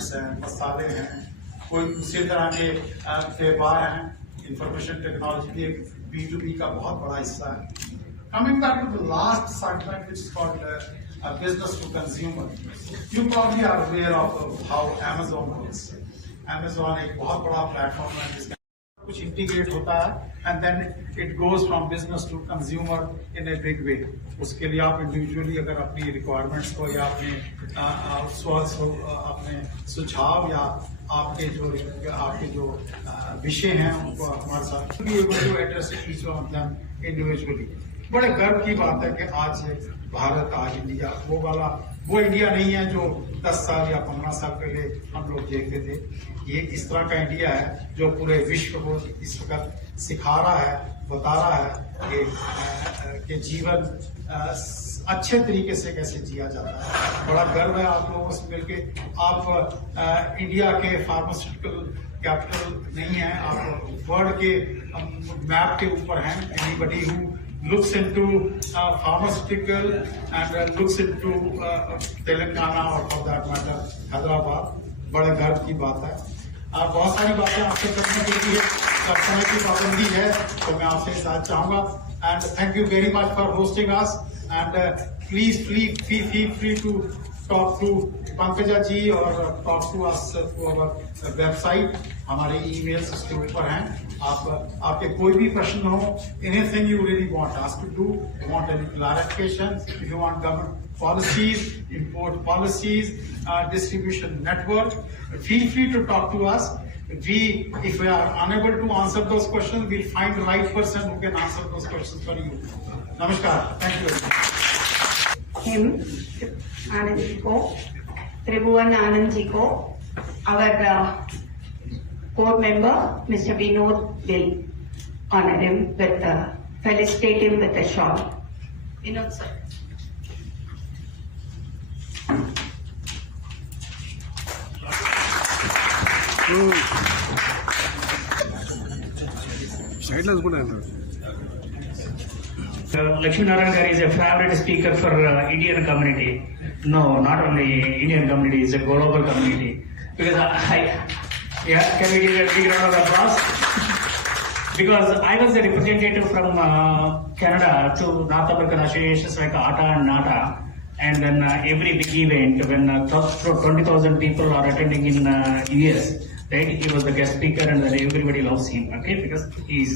Garments हैं, मसाले हैं, कोई दूसरी तरह के व्यापार हैं, इंफॉर्मेशन टेक्नोलॉजी भी एक B2B का बहुत बड़ा हिस्सा है। Coming back to the last segment, which is called business to consumer, you probably are aware of how Amazon works. Amazon एक बहुत बड़ा प्लेटफॉर्म है जिसके कुछ इंटीग्रेट होता है and then it goes from business to consumer in a big way. उसके लिए आप इंडिविजुअली अगर अपनी रिक्वायरमेंट्स को या अपने अपने सुझाव या आपके जो विषय हैं उनको हमारे साथ be able to address each one of them individually. बड़े गर्व की बात है कि आज भारत, आज इंडिया वो इंडिया नहीं है जो 10 साल या 15 साल पहले हम लोग देखते थे। ये इस तरह का इंडिया है जो पूरे विश्व को इस वक्त सिखा रहा है, बता रहा है कि जीवन अच्छे तरीके से कैसे जिया जाता है। बड़ा गर्व है आप लोगों से मिलके। आप इंडिया के फार्मास्यूटिकल कैपिटल नहीं है, आप वर्ल्ड के मैप के ऊपर हैं। Anybody who looks into pharmaceutical and looks into Telangana or for that matter Hyderabad, बड़े गर्व की बात है। बहुत सारी बातें आपसे करने के लिए समय की पाबंदी है तो मैं आपसे साथ चाहूंगा and thank you very much for hosting us and please feel free to talk to Pankaja ji और talk to us through our website। हमारे emails उसके ऊपर हैं। आपके कोई भी प्रश्न हो, anything you really want us to do, you want any clarification, if you want government policies, import policies, distribution network, feel free to talk to us. If we are unable to answer those questions, we'll find the right person who can answer those questions for you. Namaskar. Thank you very much. Him, Anand ji ko, Tribhuvan Anand ji ko, our board member, Mr. Vinod, will honor him with, felicitate him with a shawl. Vinod sir. Lakshmi Narayan Garu is a favorite speaker for Indian community. No, not only Indian community, it's a global community. Because can we give a big round of applause? Because I was a representative from Canada to North American associations like ATA and NATA, and then every big event when 20,000 people are attending in US, right? He was the guest speaker, and then everybody loves him, okay? Because his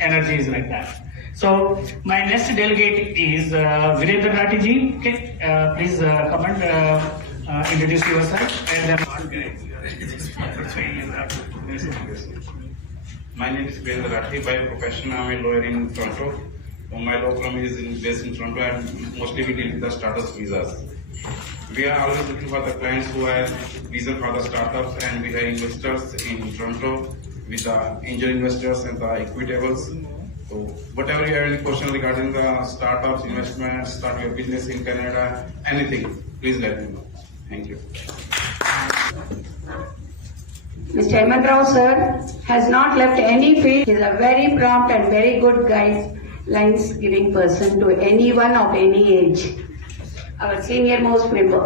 energy is like that. So my next delegate is Virendra Rathi ji. Okay, please come and introduce yourself. And then my name is Virendra Rathi. By profession, I am a lawyer in Toronto. My law firm is based in Toronto, and mostly we deal with the startup visas. We are always looking for the clients who have visa for the startups, and we have investors in Toronto with the angel investors and the equitables. So whatever you have any question regarding the startups, investments, start your business in Canada, anything, please let me know. Thank you. Mr. Hemant Rao sir has not left any field. He is a very prompt and very good guidelines giving person to anyone of any age. Our senior most member.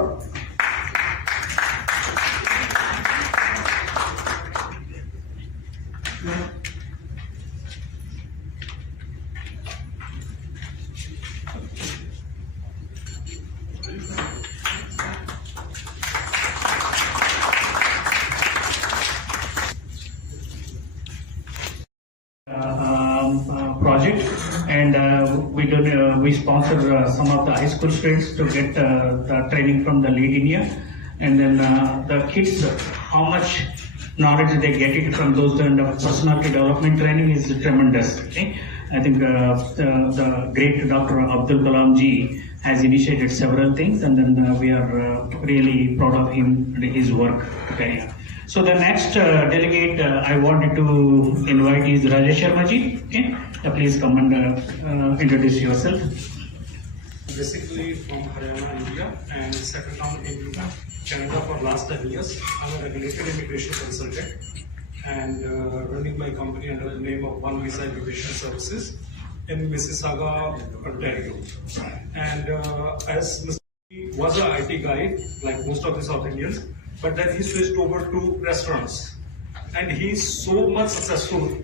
Project, and we sponsor some of the high school students to get the training from the Lead India, and then the kids, how much knowledge they get it from those kind of personality development training is tremendous. Okay? I think the great Dr. Abdul Kalam ji has initiated several things, and then we are really proud of him and his work. Okay. So the next delegate I wanted to invite is Rajesh Sharma ji. Okay, please come and introduce yourself. Basically from Haryana, India, and settled down in Canada for last 10 years. I'm a regulated immigration consultant and running my company under the name of One Visa Immigration Services in Mississauga, Ontario. And as Mr. was an IT guy, like most of the South Indians, but then he switched over to restaurants. And he's so much successful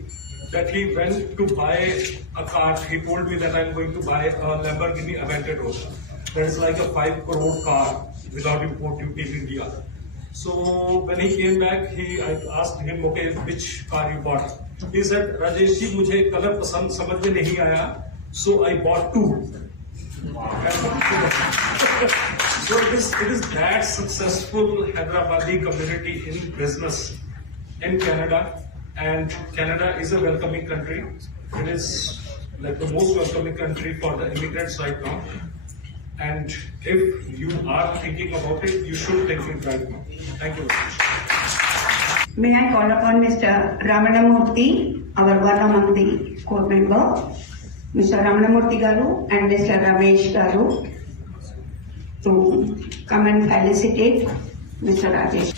that he went to buy a car. He told me that I'm going to buy a Lamborghini Aventador. That is like a 5 crore car without import duty in India. So when he came back, I asked him, okay, which car you bought? He said, Rajesh ji, mujhe color pasand samajh mein nahi aaya, so I bought 2. So it is that successful Hyderabadi community in business in Canada, and Canada is a welcoming country. It is like the most welcoming country for the immigrants right now. And if you are thinking about it, you should think it right now. Thank you very much. May I call upon Mr. Ramanamurthy, our one among the core member, Mr. Ramanamurthy Garu and Mr. Ramesh Garu to come and felicitate Mr. Rajesh.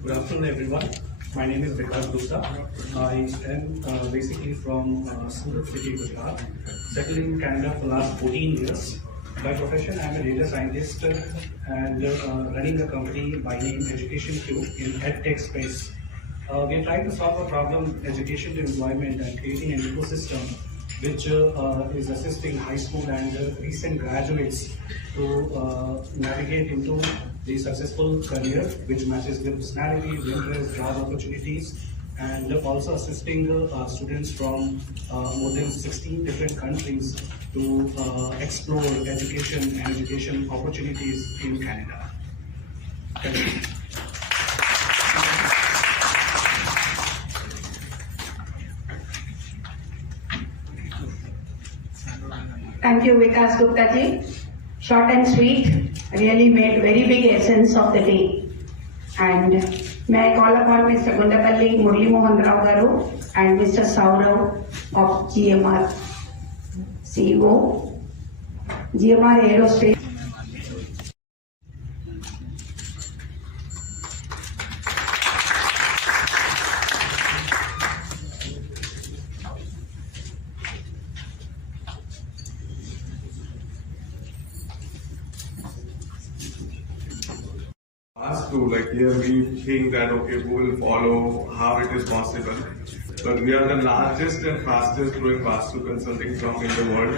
Good afternoon, everyone. My name is Vikas Gupta. I am basically from Surat City, Gujarat, settled in Canada for the last 14 years. By profession, I am a data scientist and running a company by name Education Q in EdTech space. We are trying to solve a problem, education to employment, and creating an ecosystem which is assisting high school and recent graduates to navigate into the successful career which matches their personality, interests, job opportunities, and also assisting students from more than 16 different countries to explore education and education opportunities in Canada. Thank you. Thank you, Vikas Gupta ji. Short and sweet, really made very big essence of the day. And may I call upon Mr. Gundapalli Murali Mohan Rao Garu and Mr. Saurav of GMR CEO, GMR Aerospace. Us to like here we think that okay we will follow how it is possible, but we are the largest and fastest growing Vastu consulting firm in the world,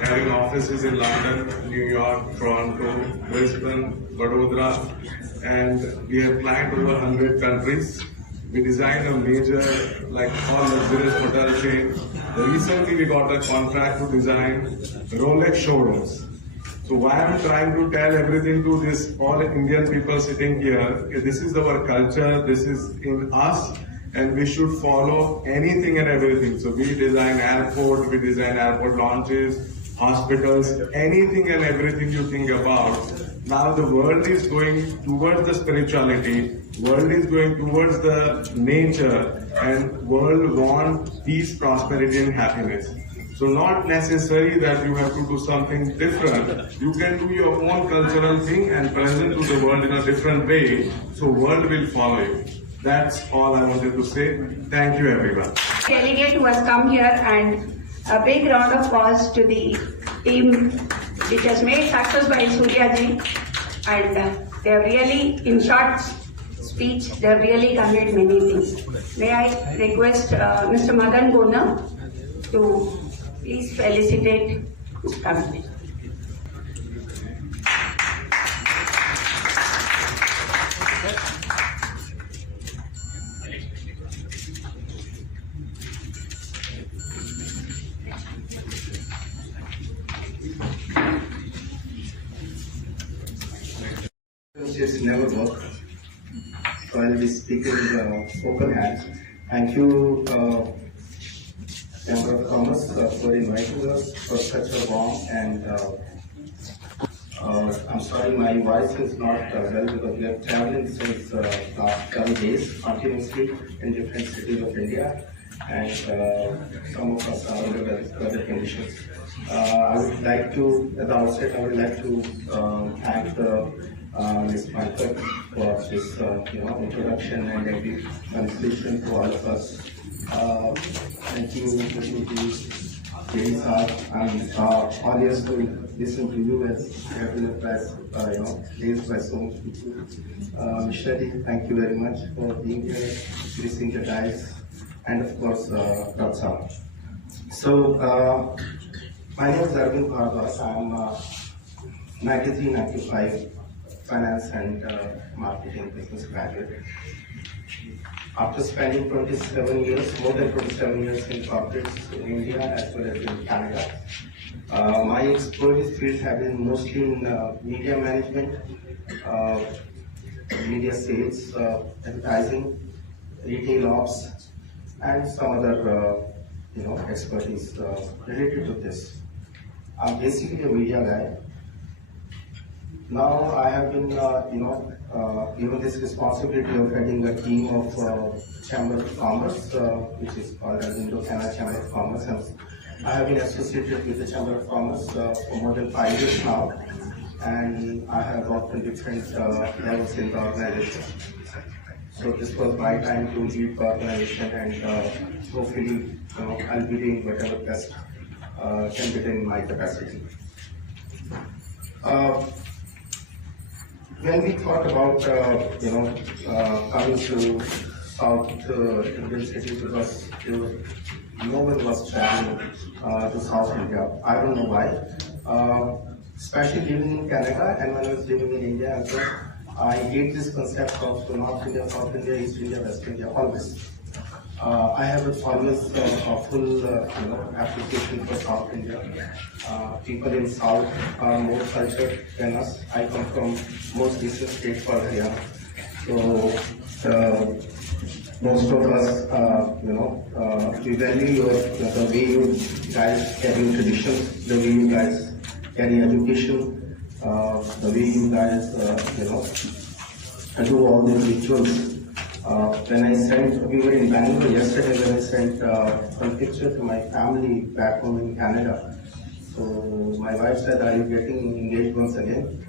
having offices in London, New York, Toronto, Brisbane, Vadodara, and we have clients over 100 countries. We designed a major like all luxurious hotel chain. Recently we got a contract to design Rolex showrooms. So why I'm trying to tell everything to this all Indian people sitting here, this is our culture, this is in us, and we should follow anything and everything. So we design airport, we design airport launches, hospitals, anything and everything you think about. Now the world is going towards the spirituality, world is going towards the nature, and world wants peace, prosperity and happiness. So not necessary that you have to do something different. You can do your own cultural thing and present to the world in a different way. So world will follow you. That's all I wanted to say. Thank you everyone. Delegate who has come here, and a big round of applause to the team which has made success by Surya ji. And they have really, in short speech, they have really conveyed many things. May I request Mr. Madan Gona to please felicitate Mr. Kamini. Just never work. So I'll be speaking open hand. Thank you, Chamber of Commerce, for inviting us for such a warm and I'm sorry, my voice is not well because we are traveling since last 12 days continuously in different cities of India, and some of us are under weather conditions. I would like to, at the outset, I would like to thank Ms. Pankaj for this, introduction and every translation to all of us. Thank you, ladies and audience to listen to you as you have been praised by so many people. Murali, thank you very much for being here, listening to guys, and of course, Ratsa. So, my name is Arvind Bhargava. I'm 93-95 finance and marketing business graduate. After spending 27 years, more than 27 years in corporates in India as well as in Canada, my expertise fields have been mostly in media management, media sales, advertising, retail ops, and some other expertise related to this. I'm basically a media guy. Now I have been, given this responsibility of heading a team of Chamber of Commerce, which is called as Indo Canada Chamber of Commerce. And I have been associated with the Chamber of Commerce for more than 5 years now, and I have worked in different levels in the organization. So this was my time to lead the organization, and hopefully, I'll be doing whatever best can be done in my capacity. When we thought about coming to South Indian cities, because no one was traveling to South India. I don't know why. Especially living in Canada, and when I was living in India as well, I hate this concept of North India, South India, East India, West India, always. I have always a full application for South India. People in South are more cultured than us. I come from most recent state called Haryana. So most of us, we value the way you guys carry traditions, the way you guys carry education, the way you guys, do all these rituals. When I sent, we were in Bangalore yesterday, when I sent some picture to my family back home in Canada. So my wife said, "Are you getting engaged once again?"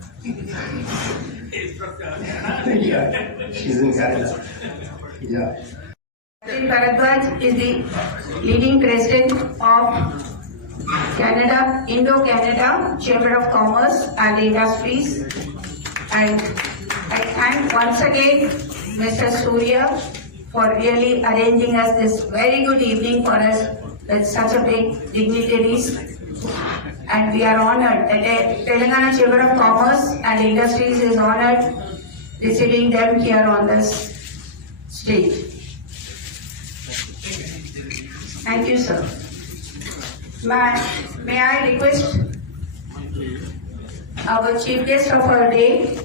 Yeah, she's in Canada. Yeah. Bharadwaj is the leading president of Canada, Indo Canada Chamber of Commerce and Industries, and I thank once again Mr. Surya for really arranging us this very good evening for us with such a big dignitaries, and we are honored. The Telangana Chamber of Commerce and Industries is honored receiving them here on this stage. Thank you, sir. May I request our chief guest of our day,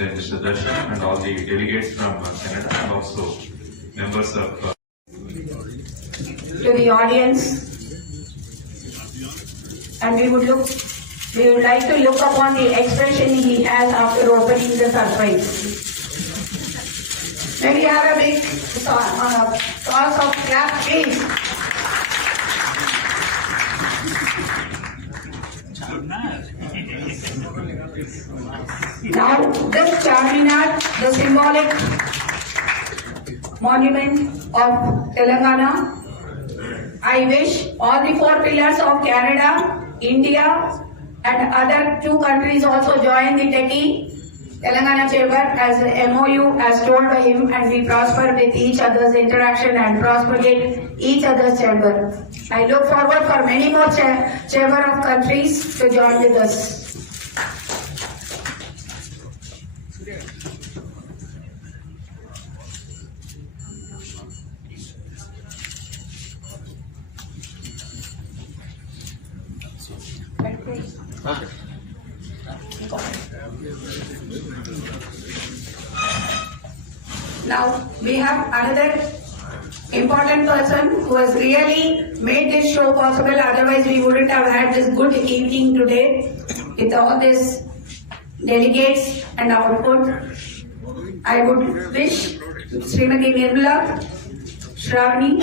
Mr. Dathishan and all the delegates from Canada and also members of to the audience, and we would like to look upon the expression he has after opening the surprise. May we have a big source of clap, please. Now, this Charminar, the symbolic monument of Telangana, I wish all the 4 pillars of Canada, India, and other 2 countries also join the TECI, Telangana Chamber, as an MOU as told by him, and we prosper with each other's interaction and propagate each other's chamber. I look forward for many more chamber of countries to join with us. Now we have another important person who has really made this show possible. Otherwise, we wouldn't have had this good evening today with all these delegates and output. I would wish Srimati Nirmala, Shravani,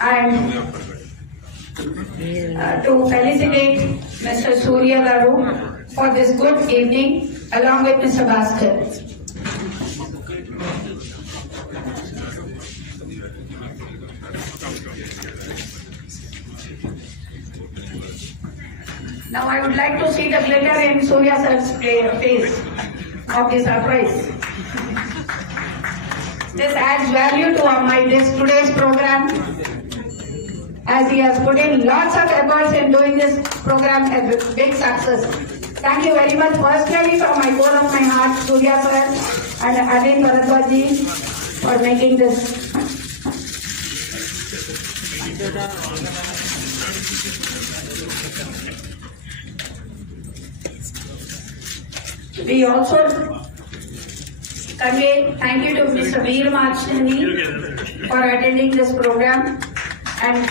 and to felicitate Mr. Surya Garu for this good evening along with Mr. Bhaskar. Now I would like to see the glitter in Surya sir's face of the surprise. This adds value to today's program, as he has put in lots of efforts in doing this program a big success. Thank you very much personally from my core of my heart, Surya sir and Adin Bharadwaj for making this. We also convey thank you to Mr. Veer Machani for attending this program, and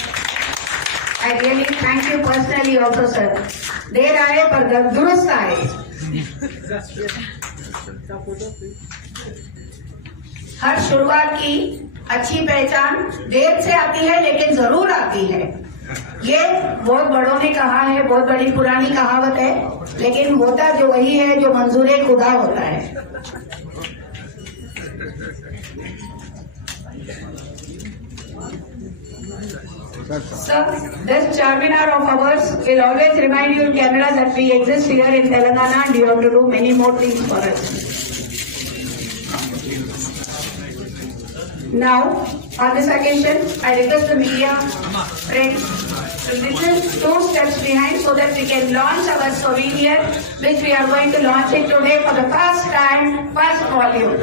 I really thank you personally also, sir. देर आए पर दुरुस्त आए. हर शुरुआत की अच्छी पहचान देर से आती है लेकिन जरूर आती है. ये बहुत बड़ों ने कहा है, बहुत बड़ी पुरानी कहावत है, लेकिन होता जो वही है जो मंजूर खुदा होता है. Sir, this Charminar of ours will always remind you in Canada that we exist here in Telangana and you have to do many more things for us. Now, on this occasion, I request the media friends to listen 2 steps behind so that we can launch our souvenir, which we are going to launch it today for the first time, first volume.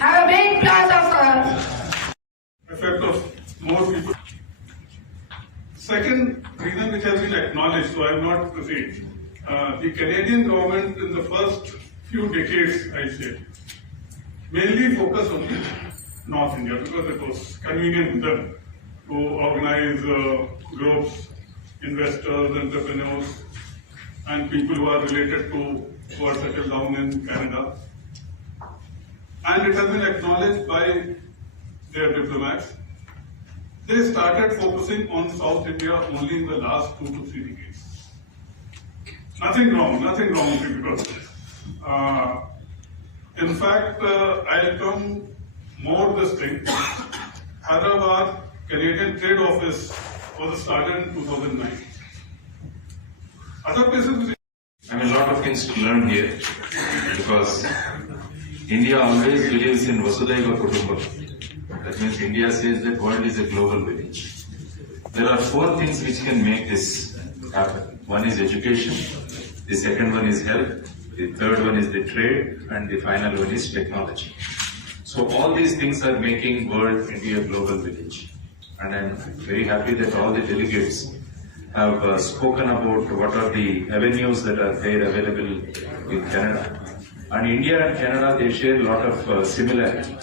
Have a big applause of effect of more people. Second reason which has been acknowledged, so I will not proceed. The Canadian government in the first few decades, I say, mainly focused on North India because it was convenient to them to organize groups, investors, entrepreneurs, and people who are related to who are settled down in Canada. And it has been acknowledged by their diplomats. They started focusing on South India only in the last 2 to 3 decades. Nothing wrong because in fact, I'll come more this thing. Hyderabad Canadian Trade Office was started in 2009. Other places. I mean, a lot of things to learn here because India always believes in Vasudhaiva Kutumbakam. That means India says that world is a global village. There are 4 things which can make this happen. One is education, the second one is health, the third one is the trade, and the final one is technology. So all these things are making world India a global village. And I'm very happy that all the delegates have spoken about what are the avenues that are there available in Canada. And India and Canada, they share a lot of similarity.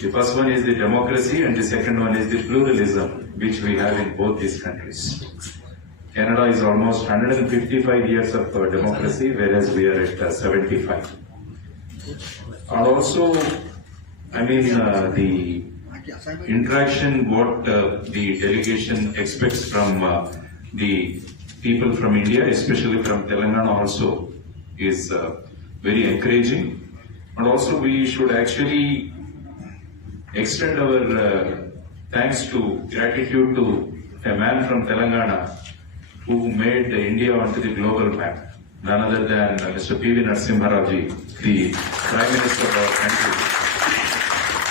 The first one is the democracy and the second one is the pluralism which we have in both these countries. Canada is almost 155 years of democracy, whereas we are at 75. And also, I mean, the interaction, what the delegation expects from the people from India, especially from Telangana also, is very encouraging. And also we should actually extend our thanks to gratitude to a man from Telangana who made India onto the global map, none other than Mr. P.V. Narasimha Rao ji, the Prime Minister of our country,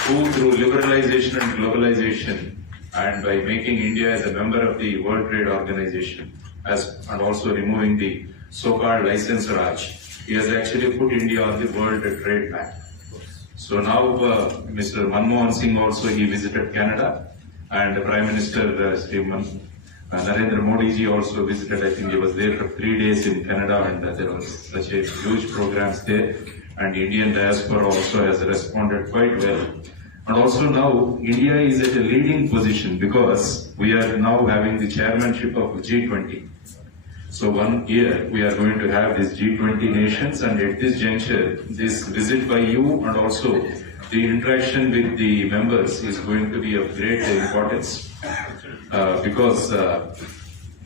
who through liberalization and globalization and by making India as a member of the World Trade Organization and also removing the so-called license Raj, he has actually put India on the world trade map. So now Mr. Manmohan Singh also, he visited Canada, and Prime Minister Narendra Modi ji also visited. I think he was there for 3 days in Canada, and there was such a huge programs there, and the Indian diaspora also has responded quite well. And also now India is at a leading position because we are now having the chairmanship of G20. So 1 year we are going to have these G20 nations, and at this juncture, this visit by you and also the interaction with the members is going to be of great importance because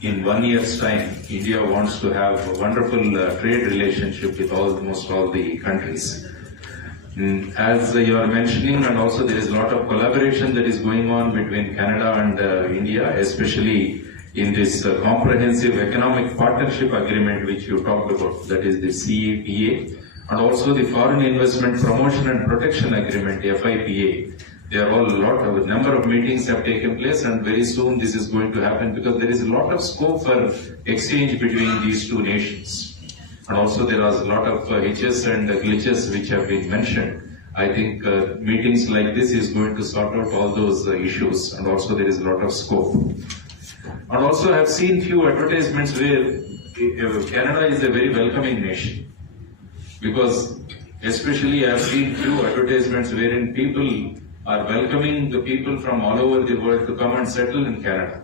in 1 year's time, India wants to have a wonderful trade relationship with almost all the countries. As you are mentioning, and also there is a lot of collaboration that is going on between Canada and India, especially in this comprehensive economic partnership agreement which you talked about, that is the CEPA, and also the Foreign Investment Promotion and Protection Agreement, FIPA. There are all a number of meetings have taken place, and very soon this is going to happen because there is a lot of scope for exchange between these two nations. And also there are a lot of hitches and glitches which have been mentioned. I think meetings like this is going to sort out all those issues, and also there is a lot of scope. And also I have seen few advertisements where Canada is a very welcoming nation. Because especially I have seen few advertisements wherein people are welcoming the people from all over the world to come and settle in Canada,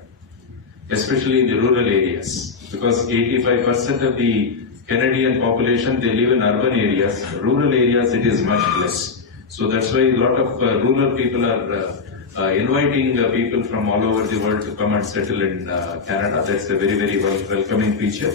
especially in the rural areas. Because 85% of the Canadian population, they live in urban areas. Rural areas, it is much less. So that's why a lot of rural people are inviting people from all over the world to come and settle in Canada. That's a very, very welcoming feature.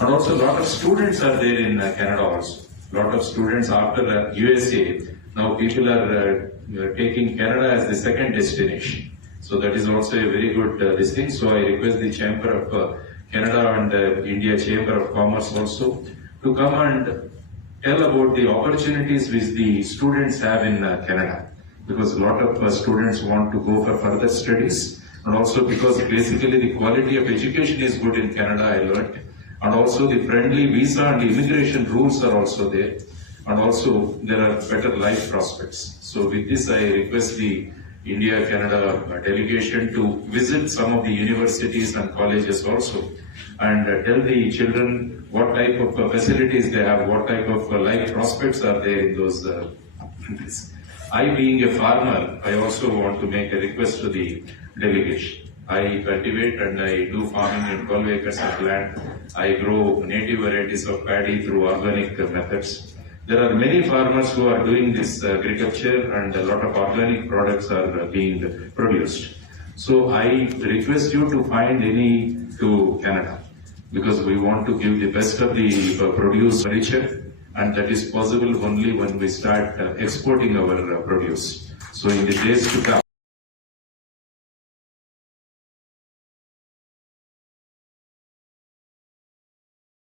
And also a lot of students are there in Canada also. A lot of students after USA, now people are taking Canada as the second destination. So that is also a very good this thing. So I request the Chamber of Canada and India Chamber of Commerce also to come and tell about the opportunities which the students have in Canada. Because a lot of students want to go for further studies, and also because basically the quality of education is good in Canada, I learned. And also the friendly visa and immigration rules are also there. And also there are better life prospects. So with this I request the India-Canada delegation to visit some of the universities and colleges also and tell the children what type of facilities they have, what type of life prospects are there in those countries. I being a farmer, I also want to make a request to the delegation. I cultivate and I do farming in 12 acres of land. I grow native varieties of paddy through organic methods. There are many farmers who are doing this agriculture, and a lot of organic products are being produced. So I request you to find any to Canada, because we want to give the best of the produce richer, and that is possible only when we start exporting our produce. So in the days to come,